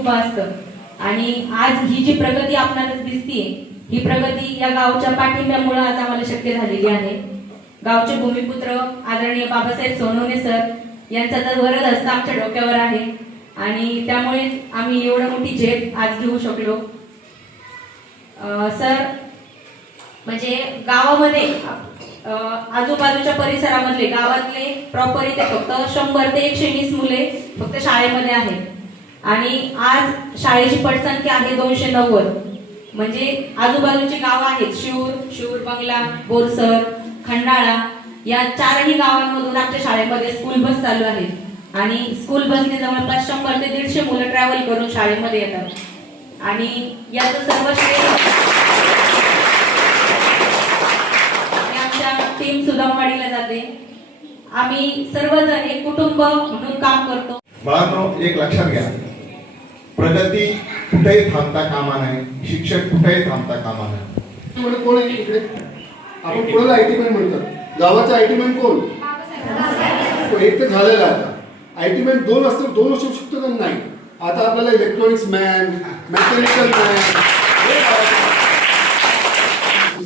उभं असतं. आणि आज ही जी प्रगती आपल्याला दिसतीये, ही प्रगती या गावच्या पाठिंब्यामुळे आज आम्हाला शक्य झालेली आहे. गावचे भूमिपुत्र आदरणीय बाबासाहेब सोनवणे सर यांचा तर वरद हस्त आमच्या डोक्यावर आहे आणि त्यामुळे आम्ही एवढं मोठी झेप आज घेऊ शकलो. सर म्हणजे गावामध्ये आजूबाजूच्या परिसरामधले गावातले प्रॉपर इथे फक्त 100 ते 120 मुले फक्त शाळेमध्ये आहेत आणि आज शाळेची पटसंख्या आहे 290. म्हणजे आजूबाजूची गावं आहेत शिऊर, बंगला, बोरसर, खंडाळा या 4ही गावांमधून आमच्या शाळेमध्ये स्कूल बस चालू आहे आणि स्कूल बसने जवळपास 100 ते 150 मुलं ट्रॅव्हल करून शाळेमध्ये येतात आणि याचं सर्व श्रेय टीम सुदामवाडीला जाते. आम्ही सर्वजण एक कुटुंब म्हणून काम करतो. बाळांनो, एक लक्षात घ्या, प्रगती कुठेही थांबता कामा नये, शिक्षक कुठेही थांबता कामा नये. कोण आहे इकडे? आपण कोणाला आयटी मॅन म्हणतात? गावाचा आयटी मॅन कोण? एक तर झालेला आता. आयटी मॅन 2 असतात, 2 असू शकतो का? नाही. आता आपल्याला इलेक्ट्रॉनिक्स मॅन, मेकॅनिकल मॅन,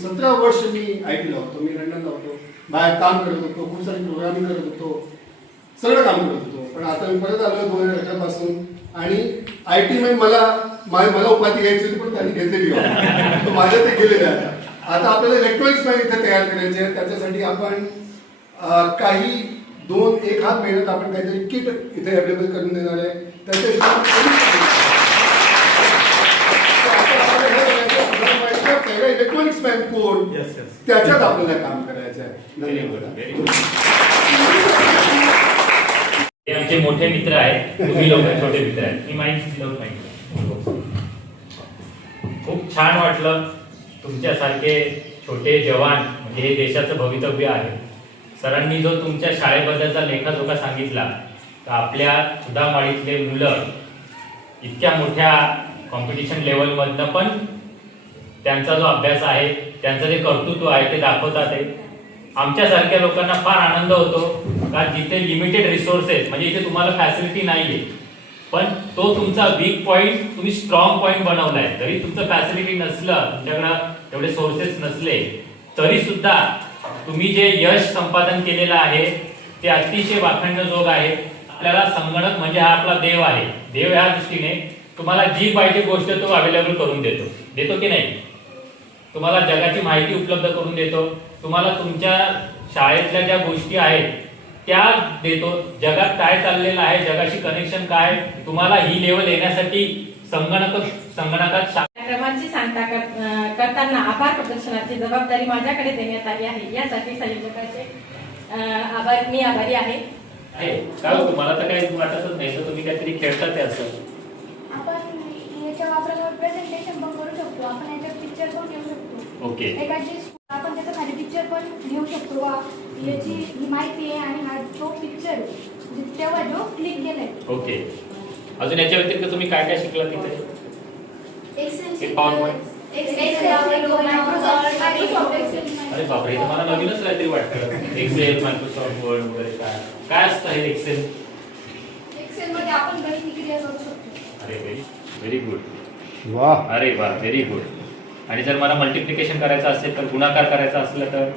17 वर्ष मी आयटी लावतो, मी लंडन लावतो, बाहेर काम करत होतो, खूप सारी प्रोग्रामिंग करत होतो, सगळं काम करत होतो. पण आता मी परत आलो 2018 पासून आणि आयटी मॅन मला उपाधी घ्यायची होती, पण त्यांनी घेतलेली माझ्या ते गेलेले आता आपल्याला इलेक्ट्रॉनिक्स मॅन इथे तयार करायचे. त्याच्यासाठी आपण काही 1 हात मेहनत आपण काहीतरी किट इथे अवेलेबल करून देणार आहे. इलेक्ट्रॉनिक्स मॅन कोण, त्याच्यात आपल्याला काम करायचं आहे. धन्यवाद. आमचे मोठे मित्र आहेत, तुम्ही लोक छोटे मित्र आहेत. मी माहिती खूप छान वाटलं. तुमच्यासारखे छोटे जवान म्हणजे हे देशाचं भवितव्य आहे. सरांनी जो तुमच्या शाळेबद्दलचा लेखाजोखा सांगितला तर आपल्या सुदामवाडीतले मुलं इतक्या मोठ्या कॉम्पिटिशन लेवलमधनं पण त्यांचा जो अभ्यास आहे, त्यांचं जे कर्तृत्व आहे ते दाखवतात आहे. आमच्यासारख्या लोकांना फार आनंद होतो का जिथे लिमिटेड रिसोर्सेस म्हणजे इथे तुम्हाला फॅसिलिटी नाहीये, पण तो तुमचा वीक पॉईंट तुम्ही स्ट्रॉंग पॉईंट बनवलाय. जरी तुमचं फॅसिलिटी नसलं, तुमच्याकडे तेवढे सोर्सेस नसले तरी सुद्धा तुम्ही जे यश संपादन केलेलं आहे ते अतिशय वाखाणण्याजोग आहे. आपल्याला संगणक म्हणजे हा आपला देव आहे. देव ह्या दृष्टीने तुम्हाला जी पाहिजे गोष्ट तो अवेलेबल करून देतो की नाही? तुम्हाला जगाची माहिती उपलब्ध करून देतो. तुम्हाला तुमच्या शाळेतल्या ज्या गोष्टी आहेत त्या देतो. जगात काय चाललेलं आहे, जगाशी कनेक्शन काय, तुम्हाला ही लेवल येण्यासाठी संगणकात कार्यक्रमाची सांगता करताना आभार प्रदर्शनाची जबाबदारी माझ्याकडे देण्यात आली आहे. यासाठी संयोजकाचे मी आभारी आहे. तुम्हाला तर काही वाटतच नाही तर तुम्ही काहीतरी खेळतात ते असं. आपण याच्या वापरावर प्रेझेंटेशन पण करू शकतो. आपण याच्यात पिक्चर पण घेऊ शकतो. ओके. एखादी आपण त्याचा खाली पिक्चर पण घेऊ शकतो. याची ही माहिती आहे आणि हा तो पिक्चर तेव्हा जो क्लिक केलाय. ओके. अजून याच्या व्यतिरिक्त तुम्ही काय काय शिकला तिथे? Excel, PowerPoint, Microsoft Excel. अरे बापरे, तुम्हाला नवीनच काहीतरी वाटतं. एक्सेल, मायक्रोसॉफ्ट वर्ड वगैरे काय असतं हे एक्सेल? एक्सेल मध्ये आपण गणिती क्रिया करू शकतो. अरे व्हेरी गुड. वाह. अरे वा, व्हेरी गुड. आणि जर मला मल्टिप्लिकेशन करायचं असेल तर, गुणाकार करायचा असलं तर?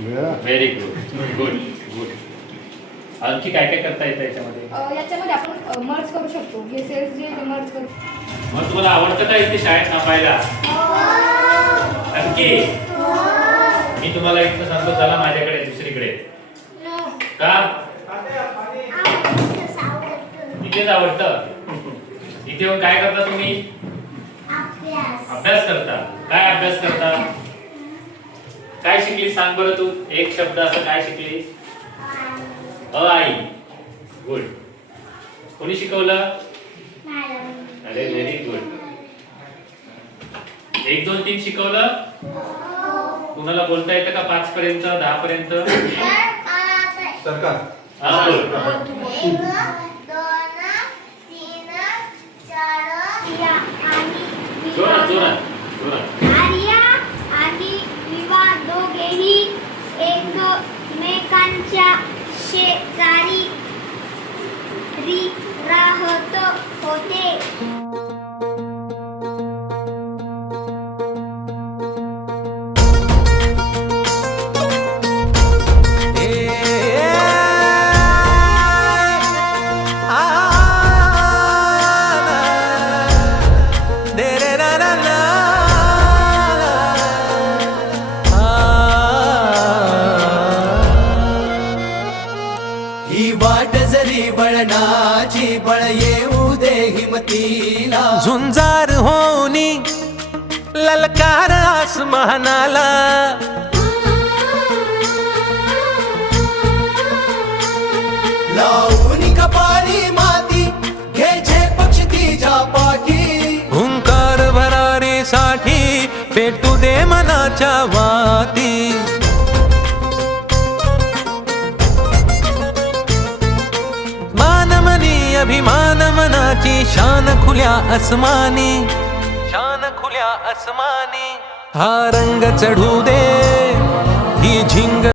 Very good. आणखी काय काय करता येतं याच्यामध्ये? याच्यामध्ये आपण मर्ज करू शकतो. हे सेल्स जे मर्ज करू. मग तुम्हाला आवडतं का इथे शाळेत नापायला? आणखी मी तुम्हाला इथं सांगतो, चला माझ्याकडे दुसरीकडे. का? इथेच आवडतं. इथे येऊन काय करता तुम्ही? अभ्यास करता. काय अभ्यास करता? काय शिकली सांग बरं तू. एक शब्द असं काय शिकली? आई. गुड. कोणी शिकवलं? अरे व्हेरी गुड. 1 2 3 शिकवलं? तुम्हाला बोलता येतं का 5 पर्यंत 10 पर्यंत? सरकार. हा बोल. 1 2 3 4 जोरात. आर्या आणि विवा दोघेही एकमेकांच्या शेजारी राहत होते. ही वाट जरी वळणाची बळ येऊ दे हिमतीला झुंजार होनी ललकार आसमानाला लावून कपाळी माती घ्यायचे पक्ष तिच्या पाठी हुंकार भरारीसाठी पेटू दे मनाच्या वाती मानमनी अभिमान मनाची शान खुल्या आसमानी शान खुल्या आसमानी हा रंग चढू दे ही झिंग